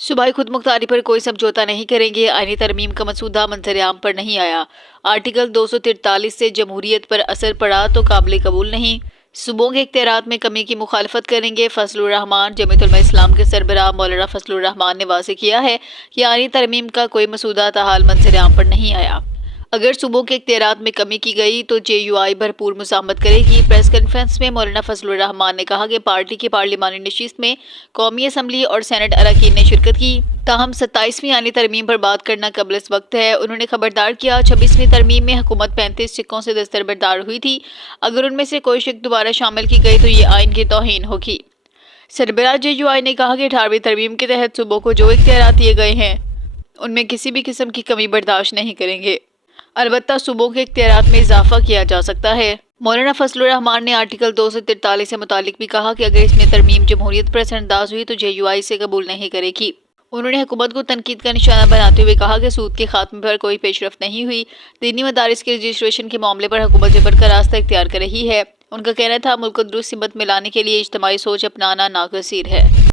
सूबाई खुद मुख्तारी पर कोई समझौता नहीं करेंगे। आईनी तरमीम का मसूदा मंजर-ए-आम पर नहीं आया। आर्टिकल 243 से जमहूरियत पर असर पड़ा तो काबिल कबूल नहीं। सूबों के इख्तियारात में कमी की मुखालफत करेंगे। फजलुर रहमान जमीयत उलमा इस्लाम के सरबराह मौलाना फजलुर रहमान ने वाज़ेह किया है कि आईनी तरमीम का कोई मसूदा ताहाल मंजर-ए-आम पर नहीं आया। अगर सूबों के इख्तियारात में कमी की गई तो JUI भरपूर मुज़ाहमत करेगी। प्रेस कॉन्फ्रेंस में मौलाना फजलुर रहमान ने कहा कि पार्टी की पार्लिमानी नशिस्त में कौमी असम्बली और सेनेट अरकान ने शिरकत की, ताहम 27वीं आईनी तरमीम पर बात करना कबल इस वक्त है। उन्होंने खबरदार किया 26वीं तरमीम में हुकूमत 35 सिक्कों से दस्तरबरदार हुई थी। अगर उनमें से कोई शिक दोबारा शामिल की गई तो ये आइन की तौहीन होगी। सरबराह JUI ने कहा कि 18वीं तरमीम के तहत सूबों को जो इख्तियारात दिए गए हैं उनमें किसी भी किस्म की कमी बर्दाश्त नहीं करेंगे। अलबत्ता सूबों के इख्तियारात में इजाफा किया जा सकता है। मौलाना फजलुर रहमान ने आर्टिकल 243 से मुतालिक भी कहा कि अगर इसमें तरमीम जमहूरियत पर असरअंदाज हुई तो JUI इसे कबूल नहीं करेगी। उन्होंने हुकूमत को तनकीद का निशाना बनाते हुए कहा कि सूद के खात्मे पर कोई पेशरफ्त नहीं हुई। दीनी मदारिस के रजिस्ट्रेशन के मामले पर हुकूमत जबर का रास्ता इख्तियार कर रही है। उनका कहना था मुल्क को दुरुस्त सिमत में लाने के लिए इज्तिमाई सोच अपनाना नागज़ीर है।